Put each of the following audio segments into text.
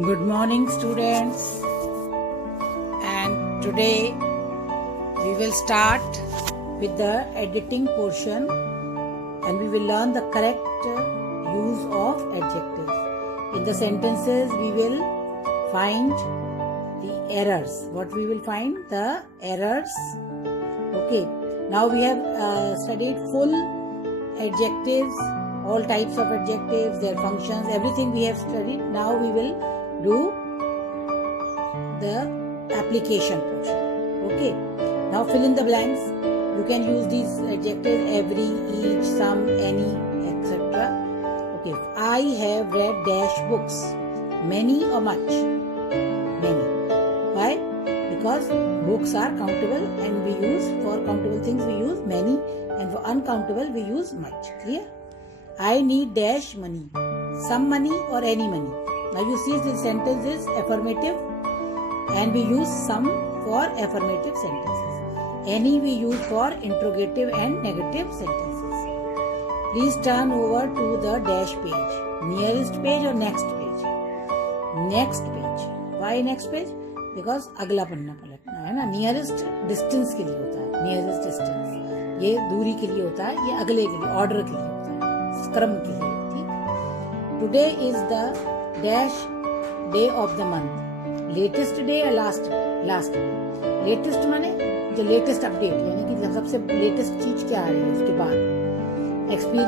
Good morning, students. And today we will start with the editing portion and we will learn the correct use of adjectives. In the sentences, we will find the errors. What we will find? The errors. Okay. Now we have studied full adjectives, all types of adjectives, their functions, everything we have studied. Now we will do the application portion. Okay. Now fill in the blanks. You can use these adjectives: every, each, some, any, etc. Okay. I have read dash books. Many or much? Many. Why? Because books are countable and we use, for countable things we use many, and for uncountable we use much. Clear? I need dash money. Some money or any money. Now you see the sentence is affirmative and we use some for affirmative sentences. Any we use for interrogative and negative sentences. Please turn over to the dash page. Nearest page or next page? Next page. Why next page? Because अगला पन्ना पलटना है ना. Nearest distance के लिए होता है. Nearest distance ये दूरी के लिए होता है, ये अगले के लिए, ऑर्डर के लिए होता है, क्रम के लिए. ठीक. Today is the dash day of the month. Latest day या last day? Latest माने जो लेटेस्ट अपडेट, यानी कि सबसे लेटेस्ट चीज क्या आ रही है उसके बाद.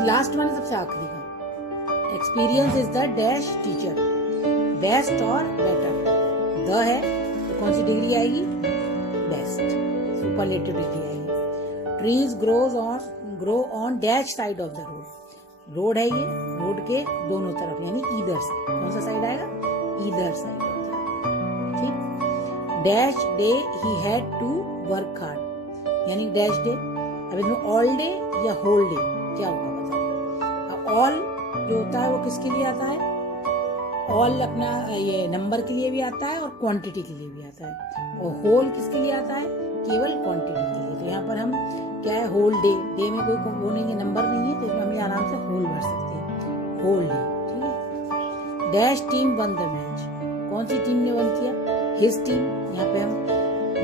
लास्ट माने सबसे आखिरी का. Experience is the dash teacher. Best और बेटर द है तो कौन सी डिग्री आएगी? बेस्ट, सुपरलेटिव डिग्री आएगी. Trees grow on dash side of the road. Road है ये, रोड के दोनों तरफ, यानी ईदर साइड. कौन सा साइड आएगा? Either side of the road. ठीक. Dash day he had to work hard, यानी डैश डे. अब इसमें ऑल डे या होल डे क्या होगा बताओ. अब ऑल जो होता है वो किसके लिए आता है? ऑल अपना ये नंबर के लिए भी आता है और क्वांटिटी के लिए भी आता है. और होल किसके लिए आता है? केवल क्वांटिटी के लिए. तो यहाँ पर हम क्या है? Whole day. डे में कोई वो नहीं है, नंबर नहीं है, तो इसमें हम आराम से होल भर सकते हैं. Whole day. ठीक है. Dash team won the match. कौन सी टीम ने वन किया? His team. यहाँ पे हम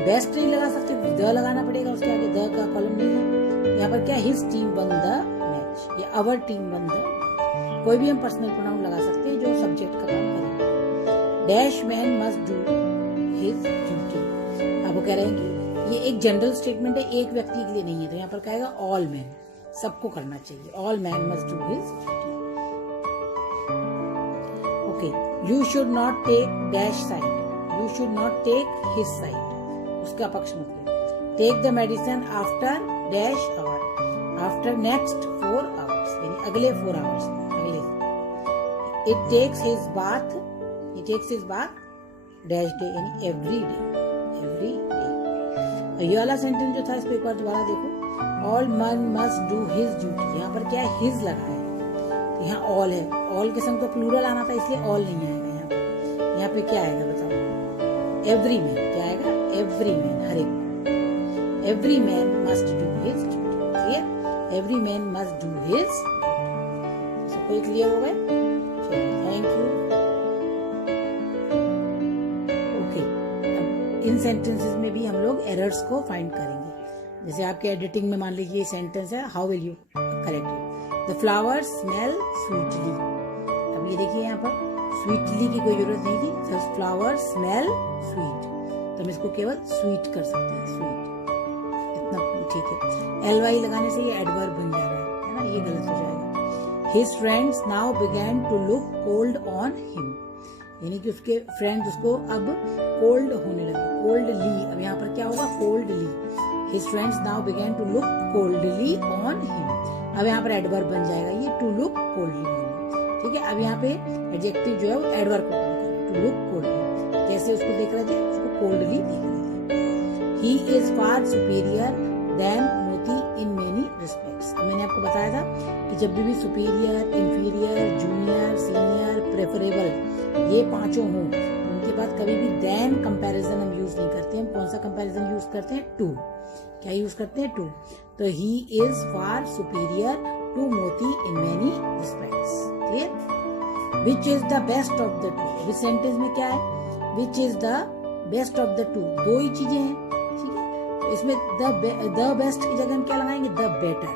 बेस्ट नहीं लगा सकते, द लगाना पड़ेगा उसके आगे. द का कॉलम नहीं है. यहाँ पर क्या? His team won the match या अवर टीम वन द. कोई भी हम पर्सनल प्रोनाउन लगा सकते हैं जो सब्जेक्ट का काम करेगा. Dash man must do his duty. अब वो कह रहे हैं कि ये एक जनरल स्टेटमेंट है, एक व्यक्ति के लिए नहीं है. तो यहाँ पर कहेगा ऑल मैन, सबको करना चाहिए. All man must do his duty. Okay. You should not take dash side. You should not take his side, उसका पक्ष मत ले. Take the medicine after dash hour. After next 4 hours, यानी अगले 4 hours. अगले. It takes his bath. It takes his bath dash day, यानी every day. Every day. ये वाला सेंटेंस जो था इसको एक बार दोबारा देखो. All man must do his duty. यहाँ पर क्या है? हिज लगा है, तो यहाँ ऑल है. ऑल के संग तो प्लूरल आना था, इसलिए ऑल नहीं आएगा यहाँ पर. यहाँ पे क्या आएगा बताओ? Every man. क्या आएगा? एवरी मैन, हर एक. Every man must do his duty. Clear? Every man must do his. सबको ये क्लियर हो गए? Thank you. ओके. अब इन सेंटेंसेस में भी हम लोग एरर्स को फाइंड करेंगे. जैसे आपके एडिटिंग में मान लीजिए सेंटेंस है, how will you correct it? The flowers smell sweetly. अब ये देखिए यहाँ पर स्वीटली की कोई जरूरत नहीं थी. द फ्लावर्स स्मेल स्वीट, तो हम इसको केवल स्वीट कर सकते हैं. स्वीट इतना ठीक है. एल वाई लगाने से ये एडवर्ब बन जा रहा है ना, ये गलत हो जाएगा. His friends now began to look cold on him, यानी कि उसके फ्रेंड्स उसको अब कोल्ड होने लगे. कोल्डली. अब यहाँ पर क्या होगा? Coldly. His friends now began to look coldly on him. अब यहाँ पर एडवर्ब बन जाएगा ये, to look coldly on him. ठीक है. अब यहाँ पे एडजेक्टिव जो है वो एडवर्ब को काम करेगा. to look coldly. कैसे उसको देख रहे थे? उसको कोल्डली देख रहे थे. He is far superior than मोती in many respects. अब मैंने आपको बताया था कि जब भी superior, inferior, junior, senior, preferable ये पांचों हों तो उनके बाद कभी भी देन कंपैरिजन हम यूज नहीं करते. हम कौन सा कंपैरिजन यूज करते हैं? टू. क्या यूज करते हैं? टू. तो he is far superior to Moti in many respects. Clear? Which is the best of the two. इस सेंटेंस में क्या है, which is the best of the two, दो ही चीजें हैं, ठीक है। तो इसमें द बेस्ट की जगह हम क्या लगाएंगे, द बेटर।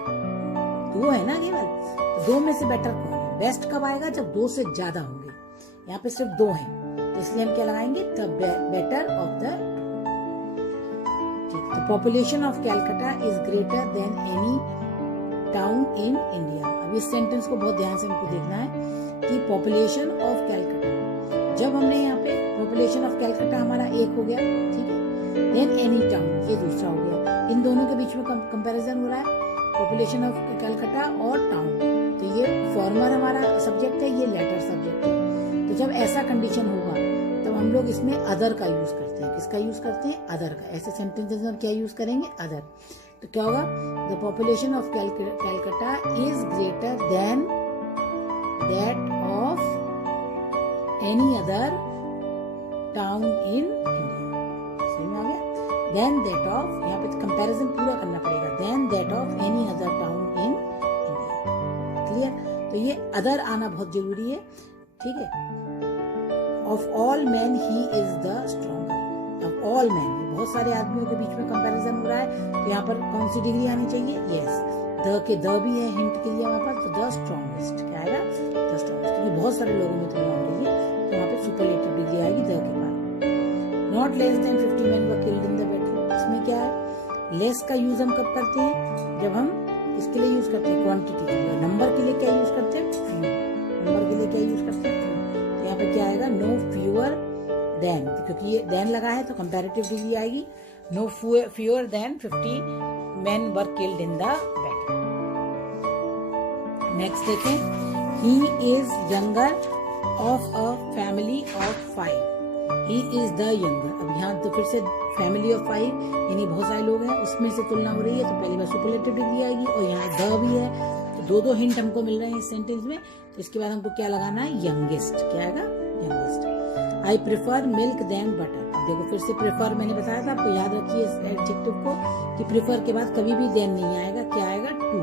दो है ना केवल, दो में से बेटर कौन है। बेस्ट कब आएगा, जब दो से ज्यादा होंगे, यहाँ पे सिर्फ दो हैं, तो इसलिए हम क्या लगाएंगे, the better of the to. The population of Calcutta is greater than any town in India। अब इस सेंटेंस को बहुत ध्यान से हमको देखना है कि पॉपुलेशन ऑफ कैलकटा, जब हमने यहाँ पे पॉपुलेशन ऑफ कैलकटा हमारा एक हो गया, ठीक है, देन एनी टाउन ये दूसरा हो गया, इन दोनों के बीच में कंपैरिजन हो रहा है, पॉपुलेशन ऑफ कैलकटा और टाउन। तो ये फॉर्मर हमारा सब्जेक्ट है, ये लेटर सब्जेक्ट है। तो जब ऐसा कंडीशन होगा तब हम लोग इसमें अदर का यूज करते हैं। किसका यूज करते हैं, अदर का। ऐसे सेंटेंसेस में क्या यूज करेंगे, अदर। तो क्या होगा, the population of Calcutta is greater than that of any other town in India. समझ में आ गया, देन दैट ऑफ, यहाँ पे कंपैरिजन पूरा करना पड़ेगा, than that of any other town in India. Clear. तो ये अदर आना बहुत जरूरी है, ठीक है। Of all men he is the stronger। Of all men, बहुत सारे आदमियों के बीच में कंपैरिजन हो रहा है, तो यहाँ पर कौन सी डिग्री आनी चाहिए, यस, द के द भी है हिंट के लिए वहाँ पर, तो द स्ट्रॉन्गेस्ट क्या आएगा, द स्ट्रॉन्गेस्ट, क्योंकि बहुत सारे लोगों में तुलना हो रही है, तो वहाँ पे सुपरलेटिव डिग्री आएगी द के बाद। Not less than 50 men were killed in the battle। इसमें क्या है, लेस का यूज हम कब करते हैं, जब हम इसके लिए यूज करते हैं क्वांटिटी के लिए। नंबर के लिए क्या यूज करते हैं, फ्यू। नंबर के लिए क्या यूज करते हैं, यहाँ पे क्या आएगा, नो फ्यूअर देन, क्योंकि ये देन लगा है तो कंपैरेटिव डिग्री आएगी, no fewer than 50 men were killed in the battle। Next देखें, he is younger of a family of 5। he is the younger। अब यहाँ तो फिर से फैमिली ऑफ 5 यानी बहुत सारे लोग हैं, उसमें से तुलना हो रही है, तो पहली बार सुपरलेटिव डिग्री आएगी, और यहाँ द भी है, तो दो हिंट हमको मिल रहे हैं इस सेंटेंस में। तो इसके बाद हमको क्या लगाना है, यंगेस्ट। क्या आएगा, youngest. I prefer milk than butter. अब देखो फिर से प्रेफर मैंने बताया था आपको, याद रखिए इस एडजेक्टिव को कि प्रेफर के बाद कभी भी देन नहीं आएगा, क्या आएगा, to.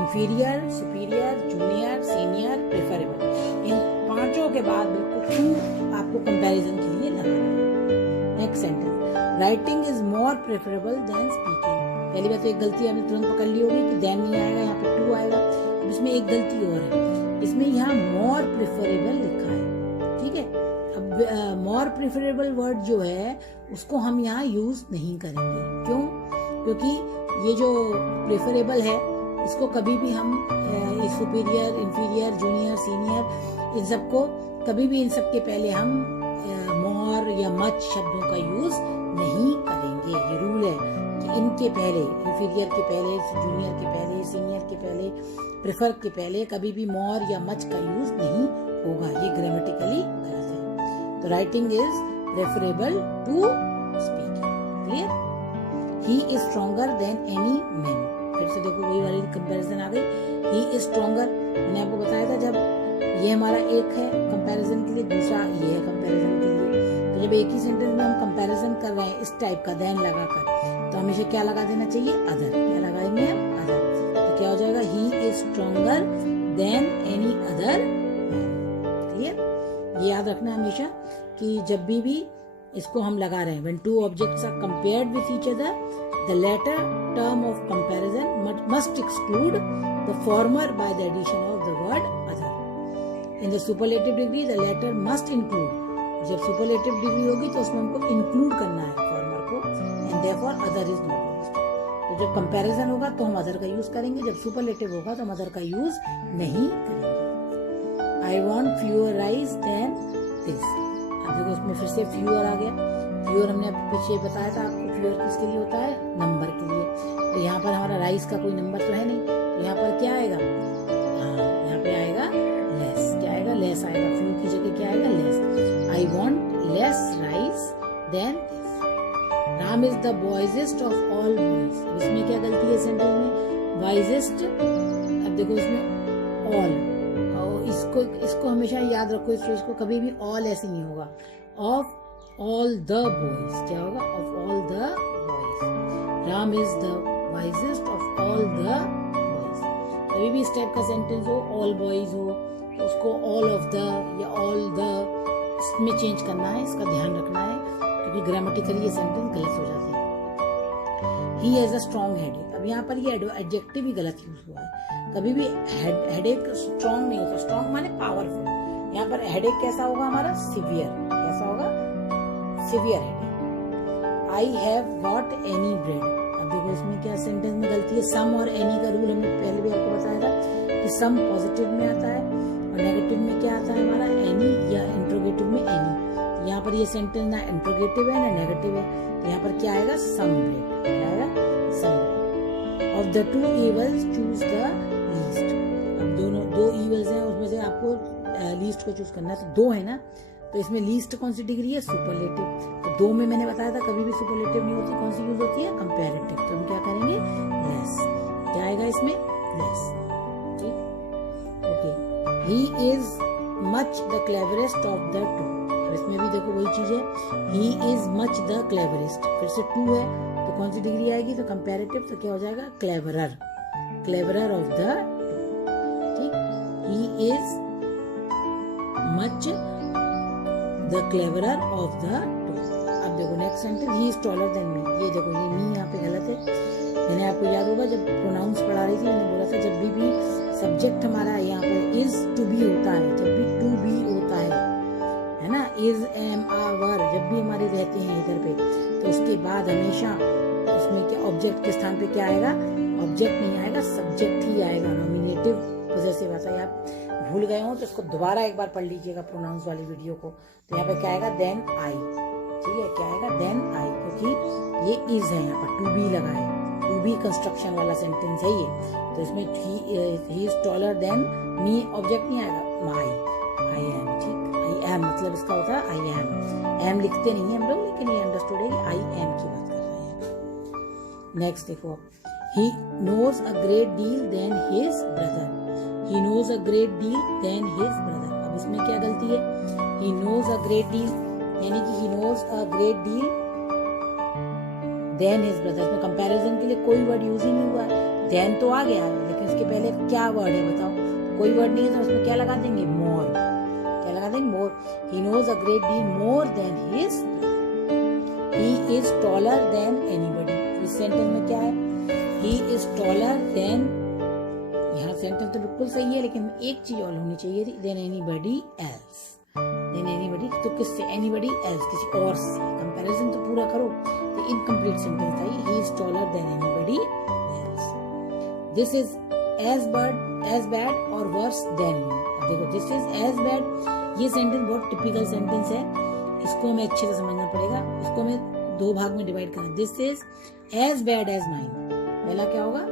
Inferior, superior, junior, senior, preferable, इन पांचों के बाद बिल्कुल टू आपको कंपैरिजन के लिए लगाना है। Next sentence, writing is more preferable than speaking. पहली बात तो एक गलती हमने तुरंत पकड़ ली होगी कि देन नहीं आएगा, यहाँ पे टू आएगा। अब इसमें एक गलती और है, इसमें यहाँ मोर प्रेफरेबल लिखा है, ठीक है। अब मोर प्रेफरेबल वर्ड जो है उसको हम यहाँ यूज नहीं करेंगे। क्यों, क्योंकि ये जो प्रेफरेबल है इसको कभी भी हम सुपीरियर, इंफीरियर, जूनियर, सीनियर, इन सबको कभी भी इन सबके पहले हम मोर या मच शब्दों का यूज नहीं करेंगे। ये रूल है कि इनके पहले, इंफीरियर के पहले, जूनियर के पहले, सीनियर के पहले, प्रेफर के पहले कभी भी मोर या मच का यूज नहीं होगा। ये ग्रामेटिकली गलत है। तो writing is preferable to speaking. Clear. He is stronger than any man. फिर से देखो वही वाली कंपैरिजन आ गई, ही इज स्ट्रॉन्गर। मैंने आपको बताया था जब ये हमारा एक है कंपैरिजन के लिए, दूसरा ये है कंपैरिजन के लिए। तो जब एक ही सेंटेंस में हम कंपैरिजन कर रहे हैं इस टाइप का देन लगाकर, तो हमेशा क्या लगा देना चाहिए, अदर। क्या लगाएंगे हम, अदर। तो क्या हो जाएगा, ही is stronger than any other man. Clear. ये याद रखना हमेशा कि जब भी इसको हम लगा रहे हैं, when two objects are compared with each other, the latter term of comparison must exclude the former by the addition of the word other. In the superlative degree, the latter must include। जब superlative degree होगी तो उसमें हमको include करना है former को, and therefore other is not used। तो जब comparison होगा तो हम other का use करेंगे, जब superlative होगा तो हम other का use नहीं करेंगे। I want fewer rice than this। अब देखो उसमें फिर से फ्यूअर आ गया। फ्यूअर हमने पीछे बताया था आपको, फ्यूअर किसके लिए होता है, नंबर के लिए। तो यहाँ पर हमारा राइस का कोई नंबर तो है नहीं, तो यहाँ पर क्या आएगा, यहाँ पे आएगा लेस। क्या आएगा, लेस आएगा। फ्यू की जगह क्या आएगा, less. I want less rice than this. Ram is the wisest of all boys. इसमें क्या गलती है सेंटेंस में, वाइजेस्ट। अब देखो इसमें ऑल, इसको हमेशा याद रखो, इसको कभी भी ऑल ऐसे नहीं होगा। ऑफ ऑल द बॉयज क्या होगा, of all the boys. Ram is the wisest of all the boys. कभी भी इस टाइप का सेंटेंस हो, ऑल बॉयज हो तो उसको ऑल ऑफ द या ऑल द में चेंज करना है, इसका ध्यान रखना है, क्योंकि ग्रामेटिकली ये सेंटेंस गलत हो जाते हैं। He has a strong headache, अब यहाँ पर ये एडजेक्टिव भी गलत यूज हुआ है। कभी भी हेडेक स्ट्रॉन्ग नहीं होता, स्ट्रॉन्ग माने पावरफुल। यहाँ पर हेडेक कैसा होगा हमारा, सिवियर, कैसा होगा, severe headache. I have got any bread, अब देखो इसमें क्या सेंटेंस में गलती है, सम और एनी का रूल हमने पहले भी आपको बताया था कि सम पॉजिटिव में आता है और नेगेटिव में क्या आता है हमारा, एनी, या इंट्रोगेटिव में एनी। यहाँ पर ये सेंटेंस ना इंट्रोगेटिव है ना नेगेटिव है, तो यहाँ पर क्या आएगा, सम ब्रेड, क्या आएगा, some bread. Of the two evils choose the least, अब दोनों दो इवल्स हैं, उसमें से आपको लीस्ट को चूज करना है, तो दो है ना, तो इसमें लीस्ट कौन सी डिग्री है, सुपरलेटिव। तो दो में मैंने बताया था कभी भी सुपरलेटिव नहीं होती, कौन सी यूज होती है, कंपैरेटिव। तो हम क्या करेंगे, लेस, क्या आएगा इसमें, लेस, ठीक, okay. He is much the cleverest of the to, तो इसमें भी देखो वही चीज है, he is much the cleverest, फिर से टू है तो कौन सी डिग्री आएगी, तो कंपैरेटिव, तो क्या हो जाएगा, cleverer, cleverer of the two, ठीक। He is much the cleverer of the two. अब देखो next sentence, he is taller than me, ये देखो ये मी यहाँ पे गलत है। मैंने आपको याद होगा जब प्रोनाउंस पढ़ा रही थी, मैंने बोला था जब भी सब्जेक्ट हमारा यहाँ पे इज टू बी होता है, जब भी टू बी होता है ना, इज एम आवर जब भी हमारे रहते हैं इधर पे, तो उसके बाद हमेशा उसमें क्या ऑब्जेक्ट के स्थान पे क्या आएगा, ऑब्जेक्ट नहीं आएगा, सब्जेक्ट ही आएगा, नॉमिनेटिव पॉसेसिव आता है। आप भूल गए हो तो इसको दोबारा एक बार पढ़ लीजिएगा प्रोनाउंस वाली वीडियो को, तो यहाँ पे क्या आएगा, देन आई, ठीक है, क्या आएगा, देन आई, क्योंकि ये इज है, यहाँ पर टू बी लगा है, टू बी कंस्ट्रक्शन वाला सेंटेंस है ये, तो इसमें ही is taller than me, object नहीं आएगा, माई, आई एम, ठीक, आई एम मतलब इसका होता है आई एम लिखते नहीं है हम लोग, लेकिन ये अंडरस्टूड है कि आई एम की बात कर रहे हैं। नेक्स्ट देखो, he knows a great deal than his brother, he knows a great deal than his brother, अब इसमें क्या गलती है, he knows a great deal यानी कि he knows a great deal than his brother, इसमें कंपैरिजन के लिए कोई वर्ड यूज ही नहीं हुआ है, then तो आ गया है, लेकिन इसके पहले क्या वर्ड है बताओ, कोई वर्ड नहीं है, तो उसमें क्या लगा देंगे, more, क्या लगा देंगे, more, he knows a great deal more than his brother, he is taller than anybody, इस सेंटेंस में क्या है, he is taller than, यहाँ सेंटेंस तो बिल्कुल सही है, लेकिन एक चीज और होनी चाहिए थी, than anybody else, than anybody, तो किससे, एनीबडी एल्स, किसी और से, कंपैरिजन तो पूरा करो, तो इनकम्प्लीट सेंटेंस था ये, he is taller than anybody else, this is as bad और वर्स देन मी, अब देखो दिस इज एज बैड, ये सेंटेंस बहुत टिपिकल सेंटेंस है, इसको हमें अच्छे से समझना पड़ेगा, इसको हमें दो भाग में डिवाइड करना, this is as bad as mine, पहला क्या होगा,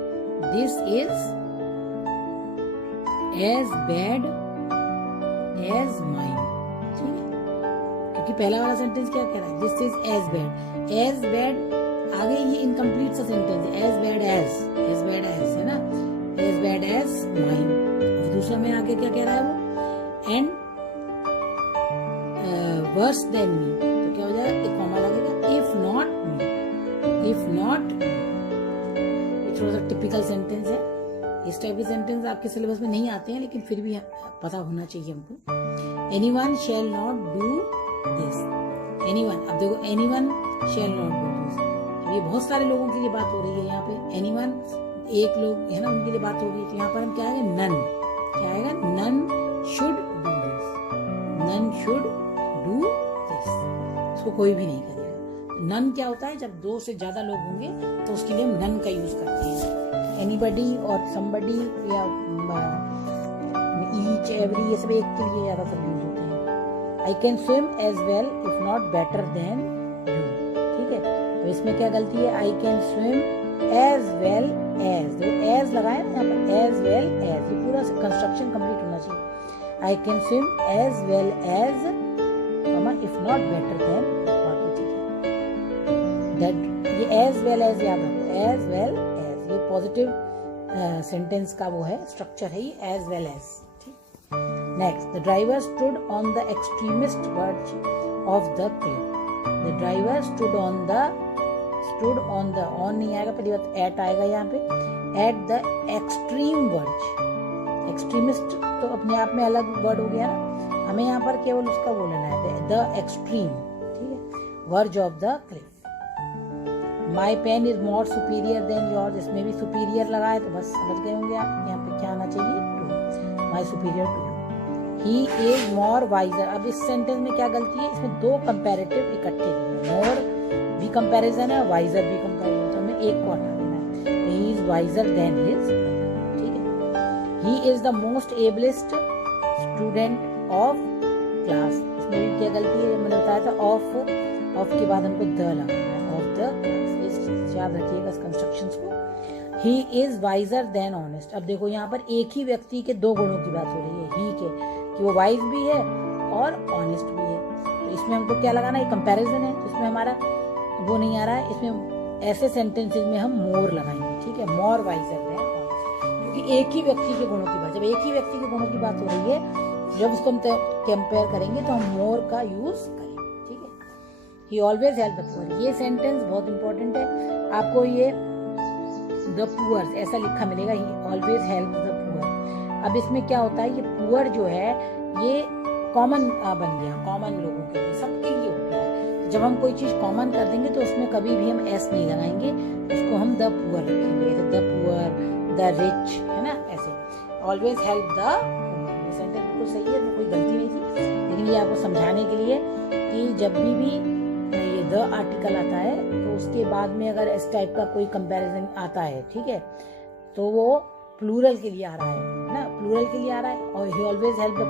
this is as bad as mine, ठीक है, क्योंकि पहला वाला सेंटेंस क्या कह रहा है, दिस इज एज बैड, आगे ये इनकम्प्लीट सा सेंटेंस है, एज बैड एज है ना, एज बैड एज माइन, अब दूसरा में आगे क्या कह रहा है वो, एंड वर्स देन मी, तो क्या हो जाएगा, एक कॉमा लगेगा, इफ नॉट मी, ये थोड़ा सा टिपिकल सेंटेंस है, इस टाइप के सेंटेंस आपके सिलेबस में नहीं आते हैं, लेकिन फिर भी पता होना चाहिए हमको। Anyone shall not do this, anyone, अब देखो anyone shall not do this, अब ये बहुत सारे लोगों के लिए बात हो रही है, यहाँ पे एनीवन एक लोग है ना, उनके लिए बात हो रही है, तो यहाँ पर हम क्या आएगा, नन, क्या आएगा, none should do this, none should do this, इसको कोई भी नहीं करेगा। नन क्या होता है, जब दो से ज्यादा लोग होंगे तो उसके लिए हम नन का यूज करते हैं, एनीबडी और समबडी या ईच एवरी, ये सब एक के लिए ज्यादातर यूज होते हैं। I can swim as well if not better than you, ठीक है, तो इसमें क्या गलती है, I can swim as well as, देखो एज लगाए ना यहाँ पर, एज वेल एज, ये पूरा कंस्ट्रक्शन कंप्लीट होना चाहिए, I can swim as well as, if not better than, बाकी ठीक है, दैट ये एज वेल एज याद रखो, एज वेल, ये पॉजिटिव सेंटेंस का वो है, स्ट्रक्चर है ये, एज वेल एज, ठीक। Next, the driver stood on the extremist verge of the Cliff, the driver stood on the, on नहीं आएगा, पहली बात एट आएगा यहाँ पे, at the extreme verge, extremist तो अपने आप में अलग वर्ड हो गया ना, हमें यहाँ पर केवल उसका वो लेना है, द एक्सट्रीम, ठीक है, verge of the cliff. My pen is more superior than yours, इसमें भी सुपीरियर लगा है तो बस समझ गए होंगे आप, यहाँ पे क्या आना चाहिए, to, my superior to you. He is more wiser, अब इस सेंटेंस में क्या गलती है, इसमें दो कंपैरेटिव इकट्ठे दिए, मोर भी कंपैरिजन है, वाइजर भी कंपैरिजन, तो हमें एक को हटा देना है, he is wiser than his, ठीक है। He is the most ablest student of class, इसमें भी क्या गलती है, मैंने बताया था ऑफ के बाद हमको द लगाना है, ऑफ द क्लास, याद रखिएगा इस कंस्ट्रक्शंस को। ही इज वाइजर देन ऑनेस्ट, अब देखो यहाँ पर एक ही व्यक्ति के दो गुणों की बात हो रही है, ही के, कि वो वाइज भी है और ऑनेस्ट भी है, तो इसमें हमको क्या लगाना है, कंपैरिजन है, तो इसमें हमारा वो नहीं आ रहा है, इसमें ऐसे सेंटेंसेस में हम मोर लगाएंगे, ठीक है, मोर वाइजर देन ऑनेस्ट, क्योंकि एक ही व्यक्ति के गुणों की बात, जब एक ही व्यक्ति के गुणों की बात हो रही है, जब उसको हम कंपेयर करेंगे तो हम मोर का यूज करेंगे, ठीक है। ही ऑलवेज हेल्प द पुअर, ये सेंटेंस बहुत इंपॉर्टेंट है, आपको ये द पुअर ऐसा लिखा मिलेगा, ही ऑलवेज हेल्प द पुअर। अब इसमें क्या होता है, ये पुअर जो है ये कॉमन बन गया, कॉमन लोगों के लिए, सबके लिए हो गया है। जब हम कोई चीज कॉमन कर देंगे तो उसमें कभी भी हम एस नहीं लगाएंगे, उसको हम द पुअर रखेंगे, द पुअर, द रिच, है ना, ऐसे always help the poor, sentence बिल्कुल सही है, कोई गलती नहीं थी, लेकिन ये आपको समझाने के लिए कि जब भी ये द आर्टिकल आता है तो उसके बाद में अगर इस टाइप का कोई कंपैरिजन आता है, ठीक है, तो वो प्लूरल के लिए आ रहा है ना, प्लूरल के लिए आ रहा है, और ही ऑलवेज हेल्प द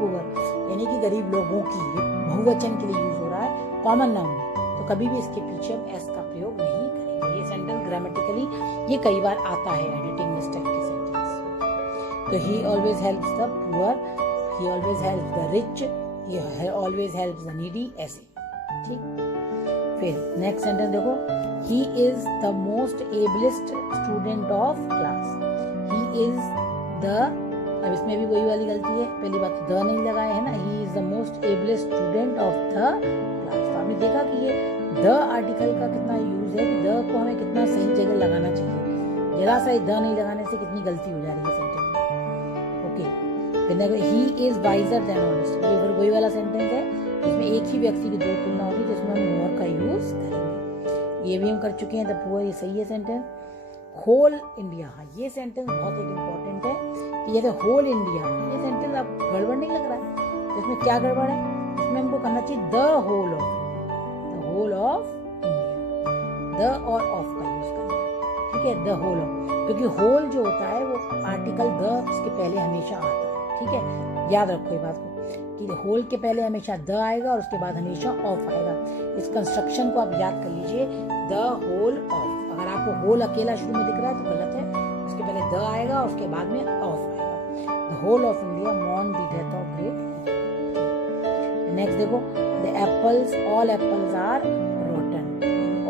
पुअर, यानी कि गरीब लोगों की, बहुवचन के लिए यूज हो रहा है, कॉमन नाउन है, तो कभी भी इसके पीछे हम एस का प्रयोग नहीं करेंगे। ये सेंटेंस ग्रामेटिकली ये कई बार आता है एडिटिंग मिस्टेक के सेंटेंस। तो he always helps the poor, he always helps the rich, he always helps the needy, ऐसे, ठीक। फिर नेक्स्ट सेंटेंस देखो, he is the most ablest student of class, he is the, अब इसमें भी वही वाली गलती है, पहली बात द नहीं लगाया है ना, he is the most ablest student of the class, तो आपने देखा कि ये द आर्टिकल का कितना यूज है, कि द को हमें कितना सही जगह लगाना चाहिए, जरा सा द नहीं लगाने से कितनी गलती हो जा रही है सेंटेंस में, ओके। फिर देखो he is wiser then honest, ये फिर वही वाला सेंटेंस है, इसमें एक ही व्यक्ति की दो तुलना होगी, जिसमें हम मोर का यूज करेंगे, ये भी हम कर चुके हैं, द पुअर, ये सही है सेंटेंस। होल इंडिया, ये सेंटेंस बहुत एक इम्पोर्टेंट है, कि जैसे होल इंडिया, ये सेंटेंस आप गड़बड़ नहीं लग रहा है, तो इसमें क्या गड़बड़ है, इसमें हमको करना चाहिए the whole of India, the और ऑफ का यूज करना, ठीक है, द होल ऑफ, क्योंकि होल जो होता है वो आर्टिकल द उसके पहले हमेशा आता है, ठीक है, याद रखो ये बात को, कि होल के पहले हमेशा द आएगा और उसके बाद हमेशा ऑफ आएगा। इस कंस्ट्रक्शन को आप याद कर लीजिए, द होल ऑफ, अगर आपको होल अकेला शुरू में दिख रहा है तो गलत है, उसके पहले द आएगा और उसके बाद में ऑफ आएगा। The whole of India mourn the death of great. Next देखो, the apples, all apples are rotten,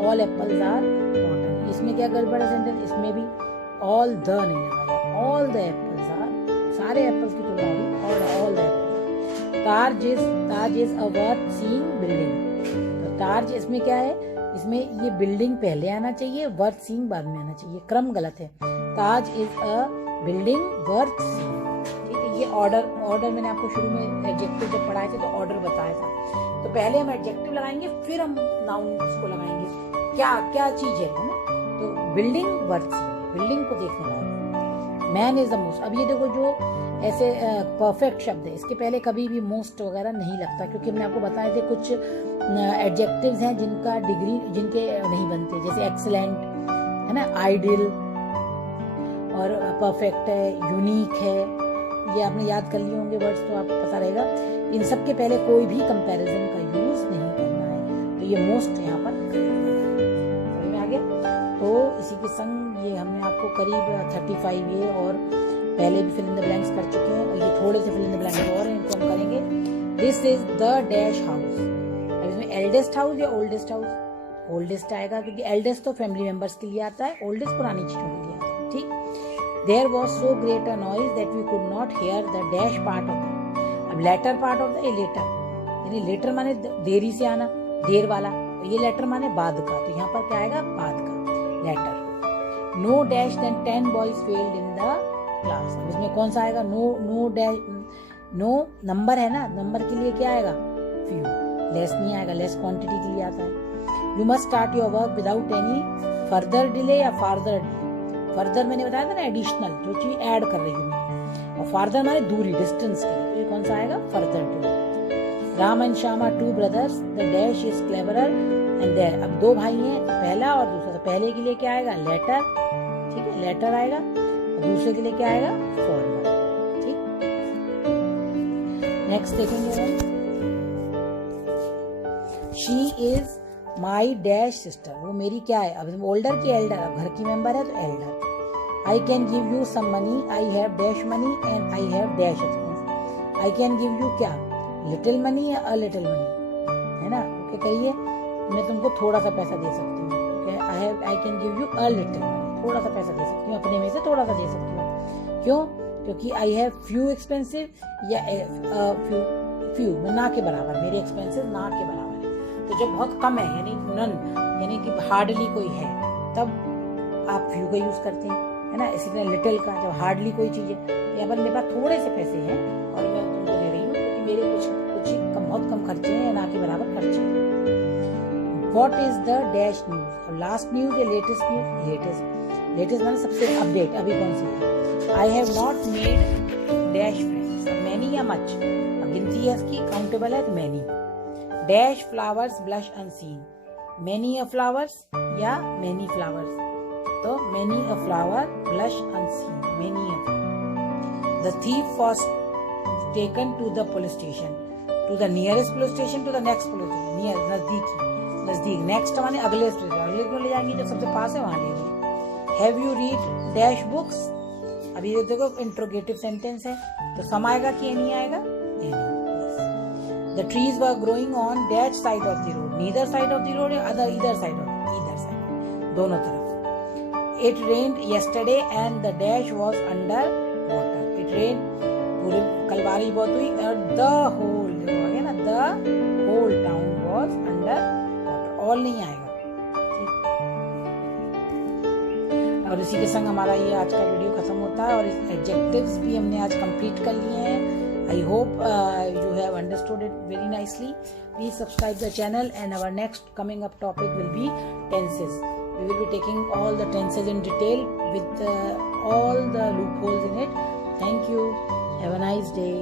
all apples are rotten, इसमें क्या गड़बड़ है सेंटेंस, इसमें भी ऑल द नहीं लगाया, ऑल द एप्पल्स आर, सारे एप्पल्स की तुलना होगी, और all the apples. Taj is a worth seeing building, तो ताज इसमें क्या है, इसमें ये बिल्डिंग पहले आना चाहिए, वर्थ सीइंग बाद में आना चाहिए, क्रम गलत है। Taj is a building worth seeing, ठीक है, ये ऑर्डर मैंने आपको शुरू में एडजेक्टिव जब पढ़ाए थे तो ऑर्डर बताया था, तो पहले हम एडजेक्टिव लगाएंगे फिर हम नाउन को लगाएंगे, क्या चीज है ना, तो बिल्डिंग वर्थ सीइंग, बिल्डिंग को देखने लायक। मैन इज द मोस्ट, अब ये देखो जो ऐसे परफेक्ट शब्द है, इसके पहले कभी भी मोस्ट वगैरह नहीं लगता, क्योंकि हमने आपको बताए थे कुछ एडजेक्टिव्स हैं जिनका डिग्री जिनके नहीं बनते, जैसे एक्सीलेंट है ना, आइडियल और परफेक्ट है, यूनिक है, ये आपने याद कर लिए होंगे वर्ड्स, तो आपको पता रहेगा। इन सब के पहले कोई भी कंपैरिजन का यूज नहीं करना है, तो ये मोस्ट यहाँ पर समझ में आ गया। तो इसी के संग ये हमने आपको करीब 35 ये और पहले भी फिल इन द ब्लैंक्स कर चुके हैं, और ये थोड़े से फिल इन द ब्लैंक्स और हैं, इनको हम करेंगे। This is the dash house, अब इसमें एल्डेस्ट हाउस या ओल्डेस्ट हाउस, ओल्डेस्ट आएगा क्योंकि एल्डेस्ट तो फैमिली मेंबर्स के लिए आता है, ओल्डेस्ट पुरानी चीजों के लिए आता है, ठीक। There was so great a noise that we could not hear the dash part of the, अब लेटर पार्ट ऑफ द, ये लेटर, यानी लेटर माने देरी से आना, देर वाला, और ये लेटर माने बाद का, तो यहाँ पर क्या आएगा, बाद का latter. No dash than 10 boys failed in the class. अब इसमें कौन सा आएगा? नो नंबर है ना, नंबर के लिए क्या आएगा? फ्यू। लेस नहीं आएगा, लेस क्वांटिटी के लिए आता है। You must start your work without any further delay या फार्दर डिले। फर्दर मैंने बताया था ना, एडिशनल जो चीज ऐड कर रही हूँ, और फार्दर माने दूरी, डिस्टेंस के लिए। तो ये कौन सा आएगा? Further delay. Ram and Shyam are two brothers, the dash is cleverer and there. अब दो भाई हैं, पहला और दूसरा। तो पहले के लिए क्या आएगा? लेटर, ठीक है, लेटर आएगा। और दूसरे के लिए क्या आएगा? फॉर्मल, ठीक। नेक्स्ट देखेंगे हम, she is my dash sister, वो मेरी क्या है? अब ओल्डर की एल्डर, अब घर की मेंबर है तो elder. I can give you some money, I have dash money and I have dash expense. I can give you क्या? लिटिल मनी या अ लिटिल मनी, है ना? ओके, कहिए मैं तुमको थोड़ा सा पैसा दे सकती हूँ। आई can give you a little money, थोड़ा सा पैसा दे सकती हूँ, अपने में से थोड़ा सा दे सकती हूँ। क्यों? क्योंकि आई हैव फ्यू एक्सपेंसिव या फ्यू में ना के बराबर, मेरे एक्सपेंसिव ना के बराबर है। तो जब बहुत कम है, यानी नन, यानी कि हार्डली कोई है, तब आप फ्यू का यूज करते हैं, है ना? इसी तरह लिटिल का, जब हार्डली कोई चीज है, तो यहाँ पर मेरे पास थोड़े से पैसे हैं और मैं तुमको दे रही हूँ क्योंकि मेरे कुछ ही बहुत कम खर्चे हैं या ना के बराबर खर्चे हैं। What is the dash news? अब लास्ट न्यूज या लेटेस्ट न्यूज? लेटेस्ट माने सबसे अपडेट, अभी कौन सी है? I have not made dash friends, many या much, अब गिनती है इसकी, काउंटेबल है तो many। Dash flowers blush unseen, many a flowers या many flowers? तो many a flower blush unseen, many a flower। The thief was taken to the police station, to the nearest police station, to the next police station, near, नजदीक। Next माने अगले station, अगले क्यों ले जाएंगे? जो सबसे पास है वहां ले गए। Have you read dash books? अभी ये देखो इंट्रोगेटिव सेंटेंस है, तो सम आएगा कि नहीं आएगा? The trees were growing on dash side of the road, neither side of the road या other either side of, either side, दोनों तरफ। It rained yesterday and the dash was under water. It rain, पूरे कल बारिश बहुत हुई, और the whole, देखो आ गया ना, the whole town was under, all नहीं आएगा, ठीक। और इसी के संग हमारा ये आज का वीडियो खत्म होता है, और इस एडजेक्टिव्स भी हमने आज कंप्लीट कर लिए हैं। I hope you have understood it very nicely. Please subscribe the channel and our next coming up topic will be tenses. We will be taking all the tenses in detail with all the loopholes in it. Thank you. Have a nice day.